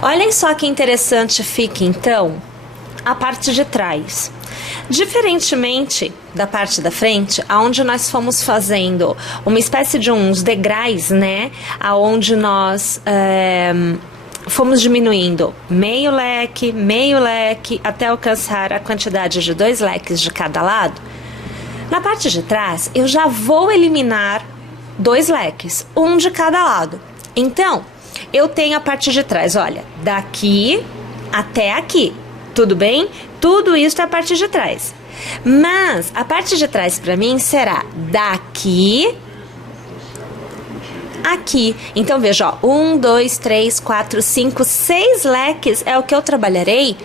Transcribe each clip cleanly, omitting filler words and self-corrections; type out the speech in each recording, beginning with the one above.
Olhem só que interessante fica, então, a parte de trás. Diferentemente da parte da frente, aonde nós fomos fazendo uma espécie de uns degraus, né? Aonde nós fomos diminuindo meio leque, até alcançar a quantidade de 2 leques de cada lado. Na parte de trás, eu já vou eliminar 2 leques, um de cada lado. Então, eu tenho a parte de trás, olha, daqui até aqui, tudo bem? Tudo isso é a parte de trás. Mas a parte de trás para mim será daqui aqui. Então veja, ó, 1, 2, 3, 4, 5, 6 leques é o que eu trabalharei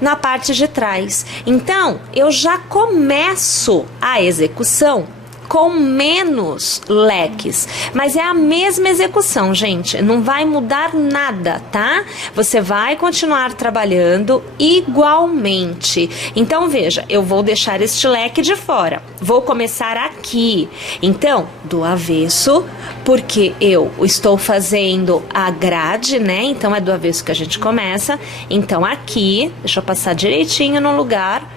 na parte de trás. Então eu já começo a execução com menos leques, mas é a mesma execução, gente, não vai mudar nada, tá? Você vai continuar trabalhando igualmente. Então veja, eu vou deixar este leque de fora, vou começar aqui, então do avesso, porque eu estou fazendo a grade, né? Então é do avesso que a gente começa. Então aqui, deixa eu passar direitinho no lugar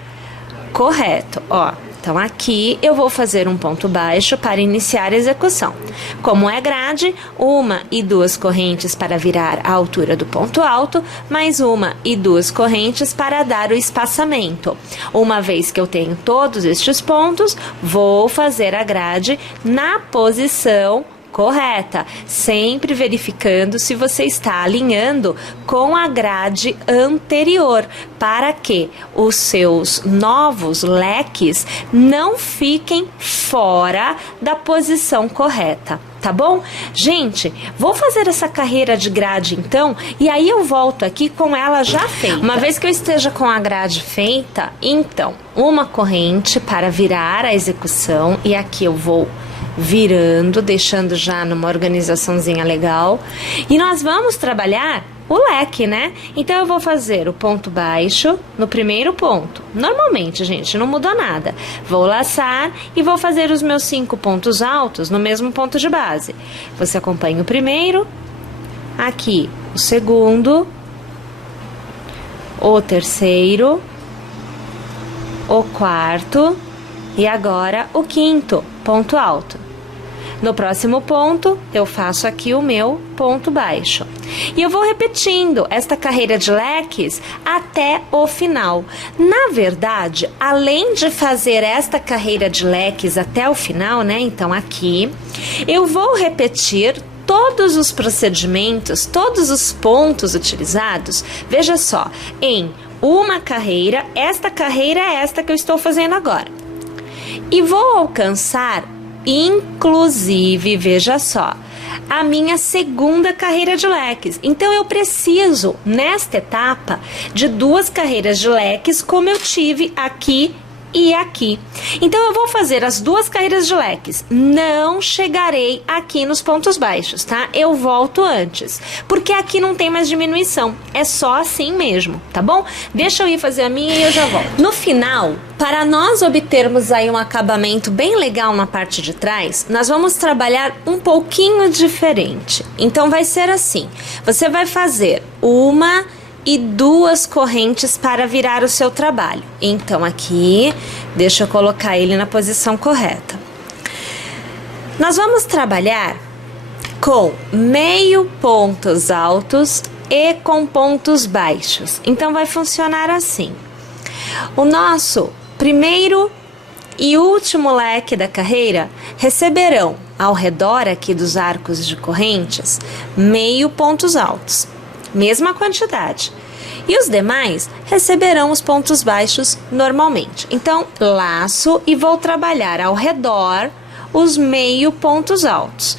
correto, ó. Então, aqui eu vou fazer um ponto baixo para iniciar a execução. Como é grade, 1 e 2 correntes para virar a altura do ponto alto, mais 1 e 2 correntes para dar o espaçamento. Uma vez que eu tenho todos estes pontos, vou fazer a grade na posição correta, sempre verificando se você está alinhando com a grade anterior, para que os seus novos leques não fiquem fora da posição correta. Tá bom? Gente, vou fazer essa carreira de grade então, e aí eu volto aqui com ela já feita. Uma vez que eu esteja com a grade feita, então, uma corrente para virar a execução, e aqui eu vou virando, deixando já numa organizaçãozinha legal. E nós vamos trabalhar o leque, né? Então eu vou fazer o ponto baixo no primeiro ponto. Normalmente, gente, não mudou nada. Vou laçar e vou fazer os meus 5 pontos altos no mesmo ponto de base. Você acompanha o primeiro, aqui o segundo, o terceiro, o quarto e agora o quinto ponto alto. No próximo ponto, eu faço aqui o meu ponto baixo. E eu vou repetindo esta carreira de leques até o final. Na verdade, além de fazer esta carreira de leques até o final, né? Então, aqui, eu vou repetir todos os procedimentos, todos os pontos utilizados, veja só, em uma carreira, esta carreira é esta que eu estou fazendo agora. E vou alcançar, inclusive, veja só, a minha segunda carreira de leques. Então, eu preciso, nesta etapa, de 2 carreiras de leques, como eu tive aqui e aqui. Então, eu vou fazer as 2 carreiras de leques. Não chegarei aqui nos pontos baixos, tá? Eu volto antes, porque aqui não tem mais diminuição. É só assim mesmo, tá bom? Deixa eu ir fazer a minha e eu já volto. No final, para nós obtermos aí um acabamento bem legal na parte de trás, nós vamos trabalhar um pouquinho diferente. Então, vai ser assim. Você vai fazer 1 e 2 correntes para virar o seu trabalho. Então, aqui, deixa eu colocar ele na posição correta. Nós vamos trabalhar com meio pontos altos e com pontos baixos. Então, vai funcionar assim. O nosso primeiro e último leque da carreira receberão, ao redor aqui dos arcos de correntes, meio pontos altos. Mesma quantidade. E os demais receberão os pontos baixos normalmente. Então, laço e vou trabalhar ao redor os meio pontos altos.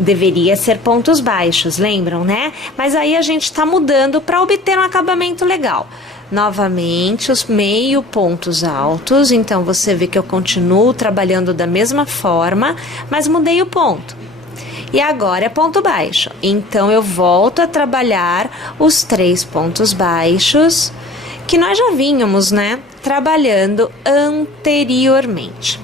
Deveria ser pontos baixos, lembram, né? Mas aí a gente está mudando para obter um acabamento legal. Novamente, os meio pontos altos. Então, você vê que eu continuo trabalhando da mesma forma, mas mudei o ponto. E agora é ponto baixo. Então, eu volto a trabalhar os 3 pontos baixos que nós já vínhamos, né, trabalhando anteriormente.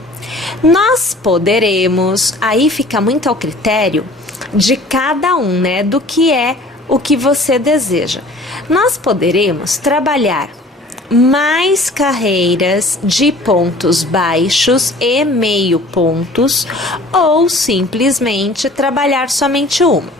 Nós poderemos, aí fica muito ao critério de cada um, né, do que é o que você deseja. Nós poderemos trabalhar mais carreiras de pontos baixos e meio pontos ou simplesmente trabalhar somente uma.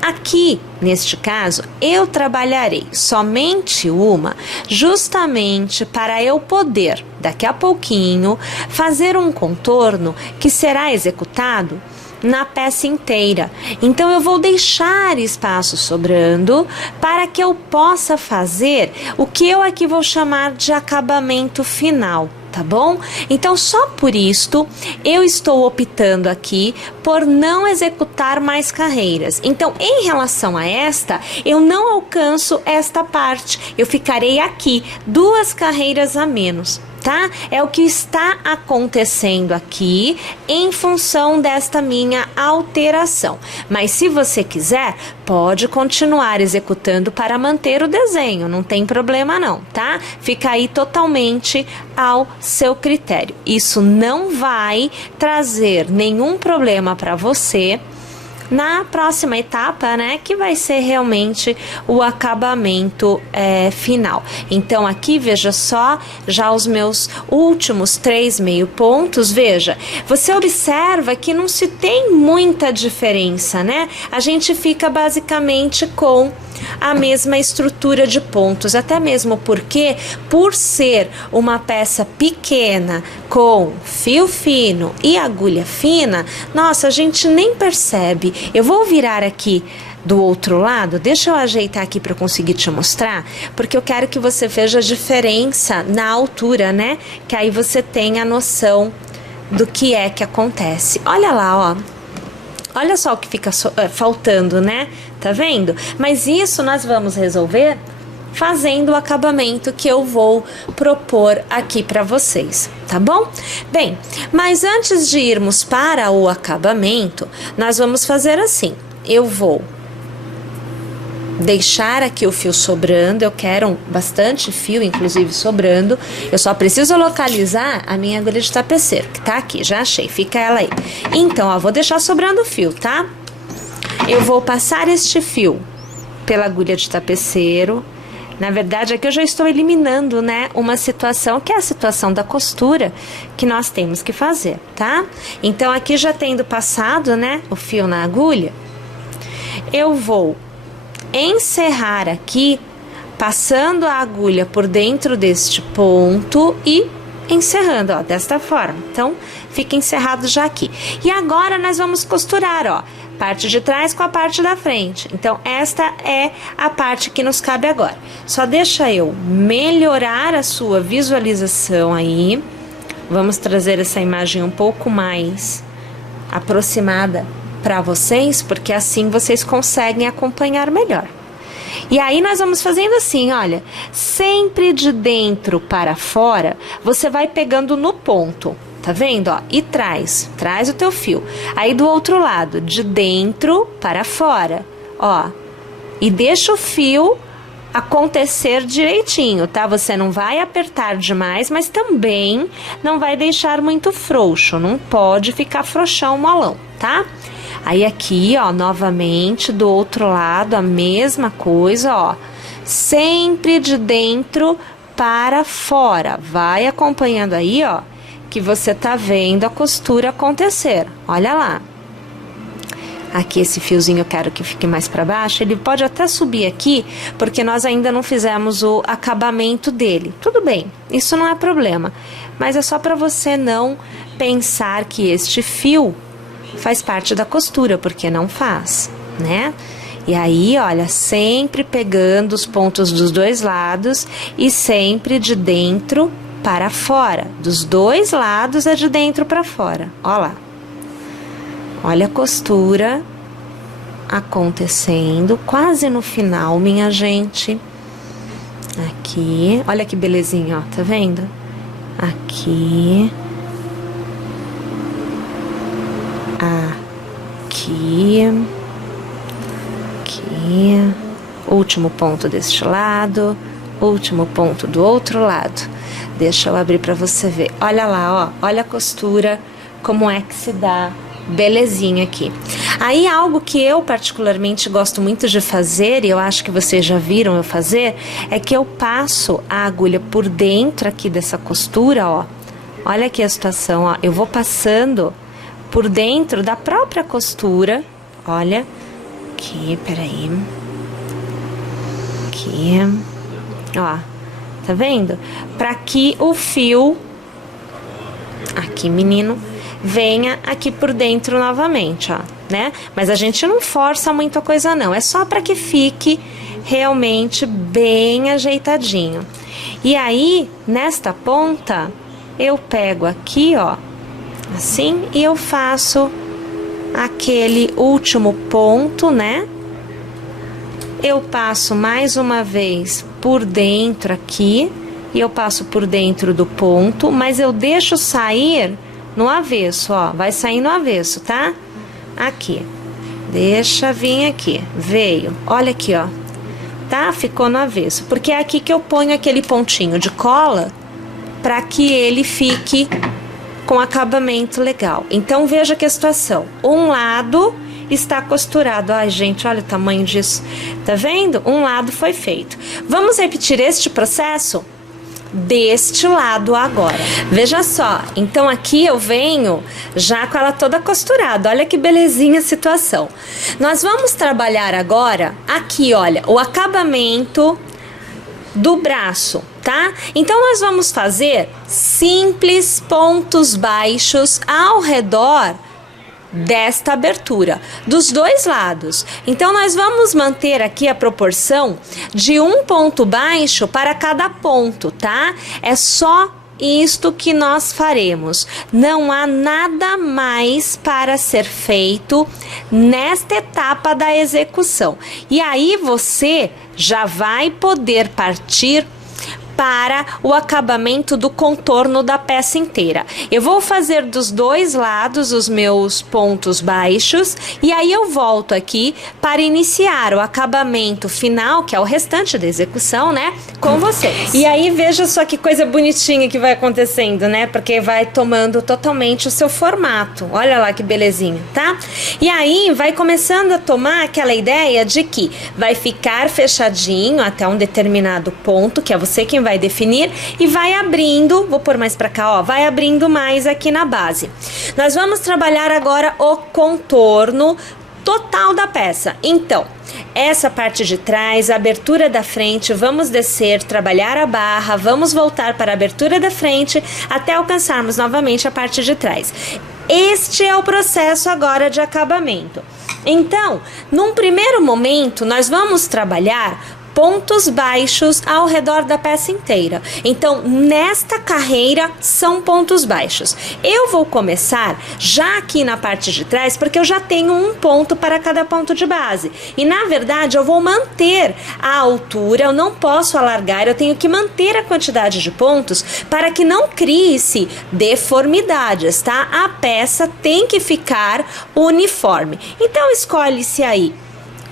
Aqui, neste caso, eu trabalharei somente uma, justamente para eu poder, daqui a pouquinho, fazer um contorno que será executado na peça inteira. Então eu vou deixar espaço sobrando para que eu possa fazer o que eu aqui vou chamar de acabamento final, tá bom? Então só por isto eu estou optando aqui por não executar mais carreiras. Então em relação a esta, eu não alcanço esta parte, eu ficarei aqui 2 carreiras a menos. Tá? É o que está acontecendo aqui em função desta minha alteração. Mas se você quiser, pode continuar executando para manter o desenho, não tem problema não, tá? Fica aí totalmente ao seu critério. Isso não vai trazer nenhum problema para você na próxima etapa, né, que vai ser realmente o acabamento final. Então aqui, veja só, já os meus últimos 3 meio pontos, veja, você observa que não se tem muita diferença, né? A gente fica basicamente com a mesma estrutura de pontos, até mesmo porque, por ser uma peça pequena com fio fino e agulha fina, nossa, a gente nem percebe. Eu vou virar aqui do outro lado, deixa eu ajeitar aqui para conseguir te mostrar, porque eu quero que você veja a diferença na altura, né? Que aí você tenha a noção do que é que acontece. Olha lá, ó. Olha só o que fica faltando, né? Tá vendo? Mas isso nós vamos resolver fazendo o acabamento que eu vou propor aqui para vocês, tá bom? Bem, mas antes de irmos para o acabamento, nós vamos fazer assim. Eu vou deixar aqui o fio sobrando, eu quero bastante fio, inclusive sobrando, eu só preciso localizar a minha agulha de tapeceiro, que tá aqui, já achei, fica ela aí. Então, ó, vou deixar sobrando o fio, tá? Eu vou passar este fio pela agulha de tapeceiro. Na verdade, aqui eu já estou eliminando, né, uma situação que é a situação da costura que nós temos que fazer, tá? Então, aqui já tendo passado, né, o fio na agulha, eu vou encerrar aqui, passando a agulha por dentro deste ponto e encerrando, ó, desta forma. Então, fica encerrado já aqui. E agora nós vamos costurar, ó, parte de trás com a parte da frente. Então, esta é a parte que nos cabe agora. Só deixa eu melhorar a sua visualização aí. Vamos trazer essa imagem um pouco mais aproximada para vocês, porque assim vocês conseguem acompanhar melhor. E aí nós vamos fazendo assim, olha, sempre de dentro para fora, você vai pegando no ponto, tá vendo, ó? E traz o teu fio. Aí do outro lado, de dentro para fora, ó. E deixa o fio acontecer direitinho, tá? Você não vai apertar demais, mas também não vai deixar muito frouxo, não pode ficar frouxão, molão, tá? Aí aqui, ó, novamente, do outro lado, a mesma coisa, ó. Sempre de dentro para fora. Vai acompanhando aí, ó, que você tá vendo a costura acontecer. Olha lá. Aqui esse fiozinho eu quero que fique mais para baixo. Ele pode até subir aqui, porque nós ainda não fizemos o acabamento dele. Tudo bem, isso não é problema. Mas é só para você não pensar que este fio faz parte da costura, porque não faz, né? E aí, olha, sempre pegando os pontos dos dois lados e sempre de dentro para fora. Dos dois lados é de dentro para fora. Olha lá. Olha a costura acontecendo quase no final, minha gente. Aqui, olha que belezinha, ó, tá vendo? Aqui. Aqui, aqui, último ponto deste lado, último ponto do outro lado. Deixa eu abrir para você ver. Olha lá, ó, olha a costura, como é que se dá belezinha aqui. Aí algo que eu particularmente gosto muito de fazer, e eu acho que vocês já viram eu fazer, é que eu passo a agulha por dentro aqui dessa costura, ó. Olha aqui a situação, ó. Eu vou passando por dentro da própria costura, olha. Aqui, peraí. Aqui, ó. Tá vendo? Pra que o fio, aqui, menino, venha aqui por dentro novamente, ó, né? Mas a gente não força muito a coisa não, é só para que fique realmente bem ajeitadinho. E aí, nesta ponta, eu pego aqui, ó, assim, e eu faço aquele último ponto, né? Eu passo mais uma vez por dentro aqui, e eu passo por dentro do ponto, mas eu deixo sair no avesso, ó, vai sair no avesso, tá? Aqui, deixa vir aqui, veio, olha aqui, ó, tá? Ficou no avesso, porque é aqui que eu ponho aquele pontinho de cola para que ele fique com acabamento legal. Então, veja que a situação, um lado está costurado, ai gente, olha o tamanho disso, tá vendo? Um lado foi feito. Vamos repetir este processo? Deste lado agora. Veja só, então aqui eu venho já com ela toda costurada, olha que belezinha a situação. Nós vamos trabalhar agora aqui, olha, o acabamento do braço, tá? Então nós vamos fazer simples pontos baixos ao redor desta abertura, dos dois lados. Então, nós vamos manter aqui a proporção de um ponto baixo para cada ponto, tá? É só isto que nós faremos. Não há nada mais para ser feito nesta etapa da execução. E aí, você já vai poder partir para o acabamento do contorno da peça inteira. Eu vou fazer dos dois lados os meus pontos baixos e aí eu volto aqui para iniciar o acabamento final, que é o restante da execução, né, com vocês. E aí veja só que coisa bonitinha que vai acontecendo, né, porque vai tomando totalmente o seu formato. Olha lá que belezinha, tá? E aí vai começando a tomar aquela ideia de que vai ficar fechadinho até um determinado ponto, que é você quem vai definir, e vai abrindo, vou pôr mais pra cá, ó, vai abrindo mais aqui na base. Nós vamos trabalhar agora o contorno total da peça. Então, essa parte de trás, a abertura da frente, vamos descer, trabalhar a barra, vamos voltar para a abertura da frente até alcançarmos novamente a parte de trás. Este é o processo agora de acabamento. Então, num primeiro momento, nós vamos trabalhar pontos baixos ao redor da peça inteira. Então, nesta carreira são pontos baixos. Eu vou começar já aqui na parte de trás, porque eu já tenho um ponto para cada ponto de base. E, na verdade, eu vou manter a altura, eu não posso alargar, eu tenho que manter a quantidade de pontos para que não crie-se deformidades, tá? A peça tem que ficar uniforme. Então, escolhe-se aí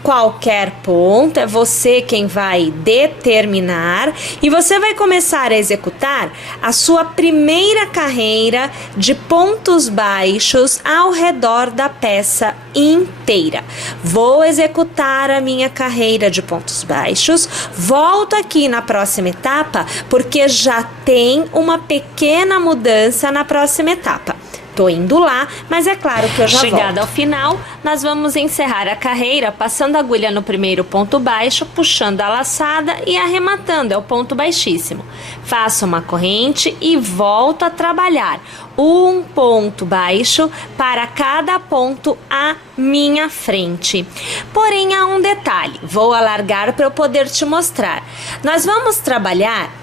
qualquer ponto, é você quem vai determinar e você vai começar a executar a sua primeira carreira de pontos baixos ao redor da peça inteira. Vou executar a minha carreira de pontos baixos, volto aqui na próxima etapa porque já tem uma pequena mudança na próxima etapa. Tô indo lá, mas é claro que eu já volto. Chegada ao final, nós vamos encerrar a carreira passando a agulha no primeiro ponto baixo, puxando a laçada e arrematando, é o ponto baixíssimo. Faço uma corrente e volto a trabalhar um ponto baixo para cada ponto à minha frente. Porém, há um detalhe, vou alargar para eu poder te mostrar. Nós vamos trabalhar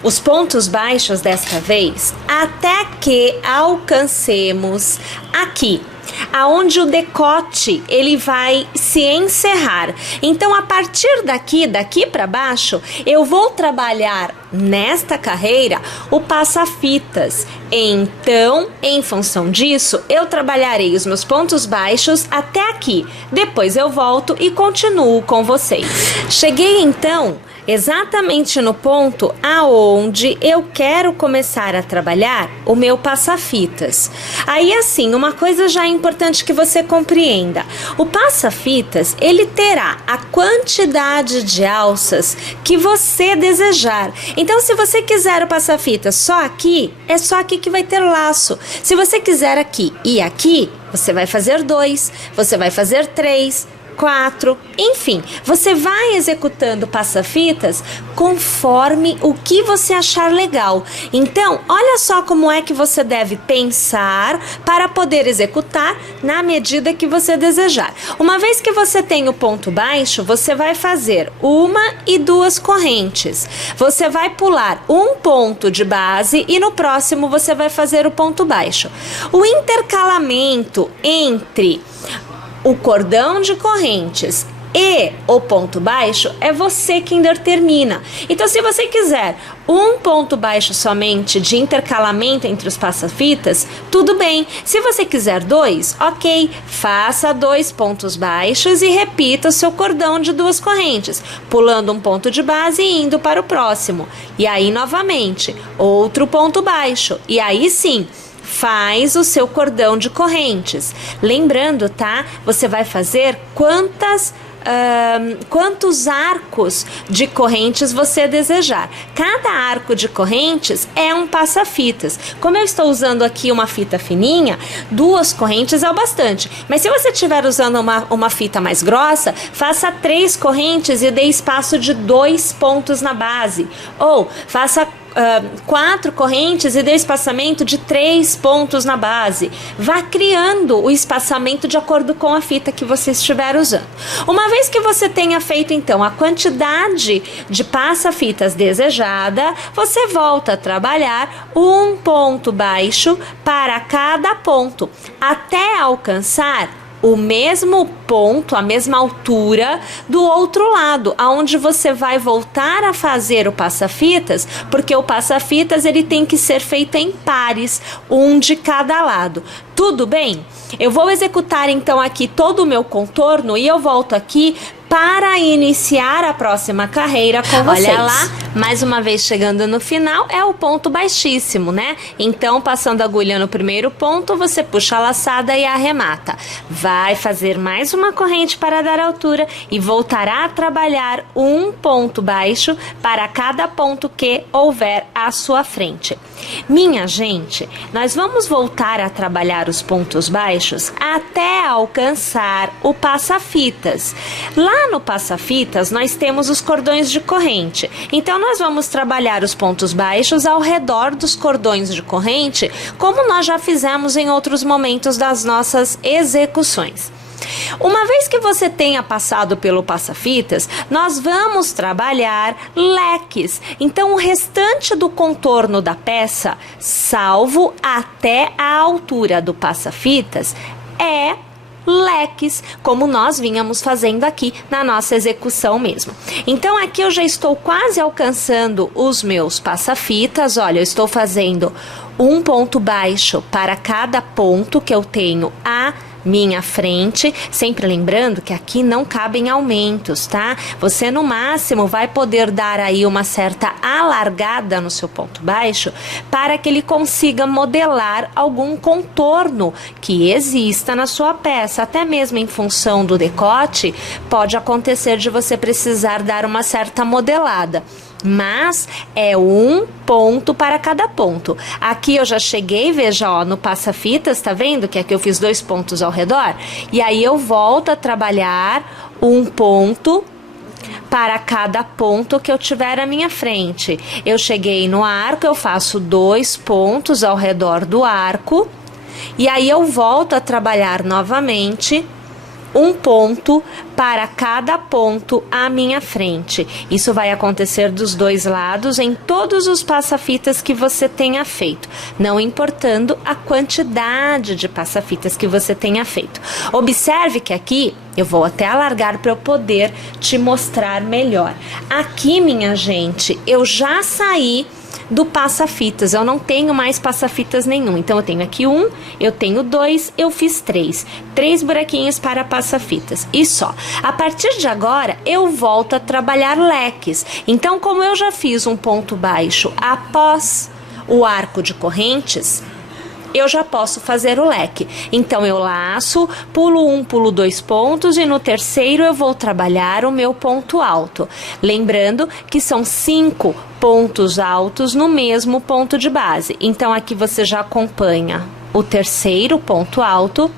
os pontos baixos desta vez até que alcancemos aqui, aonde o decote ele vai se encerrar. Então, a partir daqui para baixo, eu vou trabalhar nesta carreira o passa-fitas. Então, em função disso, eu trabalharei os meus pontos baixos até aqui. Depois eu volto e continuo com vocês. Cheguei então exatamente no ponto aonde eu quero começar a trabalhar o meu passa-fitas. Aí assim, uma coisa já é importante que você compreenda. O passa-fitas, ele terá a quantidade de alças que você desejar. Então, se você quiser o passa-fitas só aqui, é só aqui que vai ter laço. Se você quiser aqui e aqui, você vai fazer 2, você vai fazer 3, 4, enfim, você vai executando passa-fitas conforme o que você achar legal. Então, olha só como é que você deve pensar para poder executar na medida que você desejar. Uma vez que você tem o ponto baixo, você vai fazer 1 e 2 correntes. Você vai pular um ponto de base e no próximo você vai fazer o ponto baixo. O intercalamento entre o cordão de correntes e o ponto baixo é você quem determina. Então, se você quiser um ponto baixo somente de intercalamento entre os passa-fitas, tudo bem. Se você quiser 2, ok, faça 2 pontos baixos e repita o seu cordão de 2 correntes, pulando um ponto de base e indo para o próximo. E aí, novamente, outro ponto baixo. E aí sim, faz o seu cordão de correntes. Lembrando, tá? Você vai fazer quantos arcos de correntes você desejar. Cada arco de correntes é um passa-fitas. Como eu estou usando aqui uma fita fininha, 2 correntes é o bastante. Mas se você estiver usando uma fita mais grossa, faça 3 correntes e dê espaço de 2 pontos na base. Ou faça 4 correntes e dê espaçamento de 3 pontos na base. Vá criando o espaçamento de acordo com a fita que você estiver usando. Uma vez que você tenha feito então a quantidade de passa-fitas desejada, você volta a trabalhar um ponto baixo para cada ponto, até alcançar o mesmo ponto, a mesma altura do outro lado, aonde você vai voltar a fazer o passa-fitas, porque o passa-fitas ele tem que ser feito em pares, um de cada lado. Tudo bem? Eu vou executar então aqui todo o meu contorno e eu volto aqui para iniciar a próxima carreira com vocês. Olha lá, mais uma vez chegando no final, é o ponto baixíssimo, né? Então, passando a agulha no primeiro ponto, você puxa a laçada e arremata. Vai fazer mais uma corrente para dar altura e voltará a trabalhar um ponto baixo para cada ponto que houver à sua frente. Minha gente, nós vamos voltar a trabalhar os pontos baixos até alcançar o passa-fitas. Lá no passa-fitas, nós temos os cordões de corrente. Então, nós vamos trabalhar os pontos baixos ao redor dos cordões de corrente, como nós já fizemos em outros momentos das nossas execuções. Uma vez que você tenha passado pelo passa-fitas, nós vamos trabalhar leques. Então, o restante do contorno da peça, salvo até a altura do passa-fitas, é leques, como nós vínhamos fazendo aqui na nossa execução mesmo. Então, aqui eu já estou quase alcançando os meus passa-fitas. Olha, eu estou fazendo um ponto baixo para cada ponto que eu tenho à minha frente, sempre lembrando que aqui não cabem aumentos, tá? Você no máximo vai poder dar aí uma certa alargada no seu ponto baixo para que ele consiga modelar algum contorno que exista na sua peça, até mesmo em função do decote, pode acontecer de você precisar dar uma certa modelada. Mas é um ponto para cada ponto. Aqui eu já cheguei, veja, ó, no passa-fitas, tá vendo que aqui eu fiz 2 pontos ao redor? E aí eu volto a trabalhar um ponto para cada ponto que eu tiver à minha frente. Eu cheguei no arco, eu faço 2 pontos ao redor do arco. E aí eu volto a trabalhar novamente um ponto para cada ponto à minha frente. Isso vai acontecer dos 2 lados em todos os passa-fitas que você tenha feito, não importando a quantidade de passa-fitas que você tenha feito. Observe que aqui eu vou até alargar para eu poder te mostrar melhor. Aqui, minha gente, eu já saí do passa-fitas, eu não tenho mais passa-fitas nenhum. Então, eu tenho aqui 1, eu tenho 2, eu fiz 3 buraquinhos para passa-fitas, e só. A partir de agora, eu volto a trabalhar leques. Então, como eu já fiz um ponto baixo após o arco de correntes, eu já posso fazer o leque. Então, eu laço, pulo 1, pulo 2 pontos e no terceiro eu vou trabalhar o meu ponto alto. Lembrando que são 5 pontos altos no mesmo ponto de base. Então, aqui você já acompanha o terceiro ponto alto.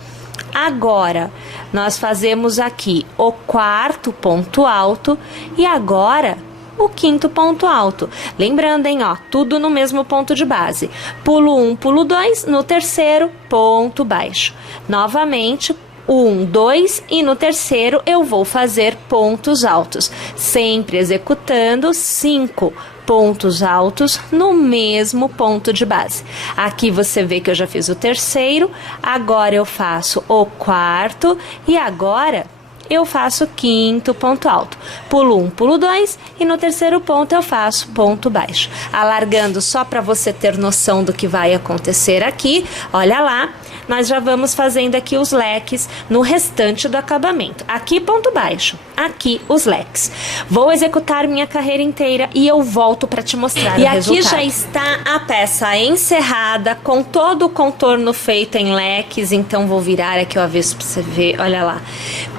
Agora, nós fazemos aqui o quarto ponto alto e agora o quinto ponto alto. Lembrando, hein, ó, tudo no mesmo ponto de base. Pulo 1, pulo 2, no terceiro, ponto baixo. Novamente, 1, 2 e no terceiro eu vou fazer pontos altos, sempre executando 5 pontos altos no mesmo ponto de base. Aqui você vê que eu já fiz o terceiro, agora eu faço o quarto e agora eu faço o quinto ponto alto. Pulo 1, pulo 2 e no terceiro ponto eu faço ponto baixo. Alargando só para você ter noção do que vai acontecer aqui, olha lá, nós já vamos fazendo aqui os leques no restante do acabamento. Aqui ponto baixo, aqui os leques. Vou executar minha carreira inteira e eu volto para te mostrar o resultado. E aqui já está a peça encerrada, com todo o contorno feito em leques. Então, vou virar aqui o avesso para você ver, olha lá.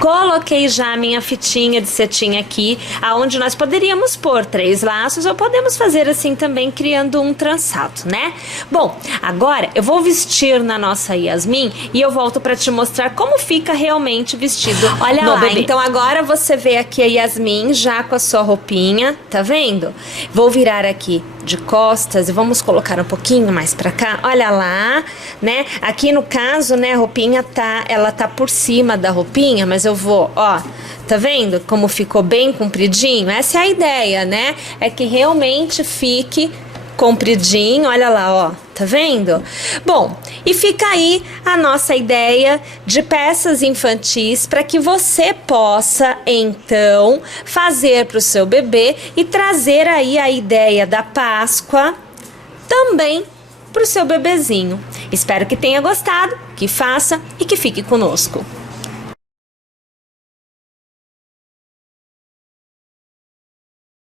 Coloquei já a minha fitinha de cetim aqui, aonde nós poderíamos pôr 3 laços, ou podemos fazer assim também, criando um trançado, né? Bom, agora eu vou vestir na nossa Yasmin e eu volto para te mostrar como fica realmente vestido. Olha lá, bebê. Então agora você vê aqui a Yasmin já com a sua roupinha, tá vendo? Vou virar aqui de costas e vamos colocar um pouquinho mais pra cá, olha lá, né? Aqui no caso, né, a roupinha ela tá por cima da roupinha, mas eu vou, ó, tá vendo como ficou bem compridinho? Essa é a ideia, né? É que realmente fique compridinho, olha lá, ó, tá vendo? Bom, e fica aí a nossa ideia de peças infantis para que você possa, então, fazer para o seu bebê e trazer aí a ideia da Páscoa também para o seu bebezinho. Espero que tenha gostado, que faça e que fique conosco.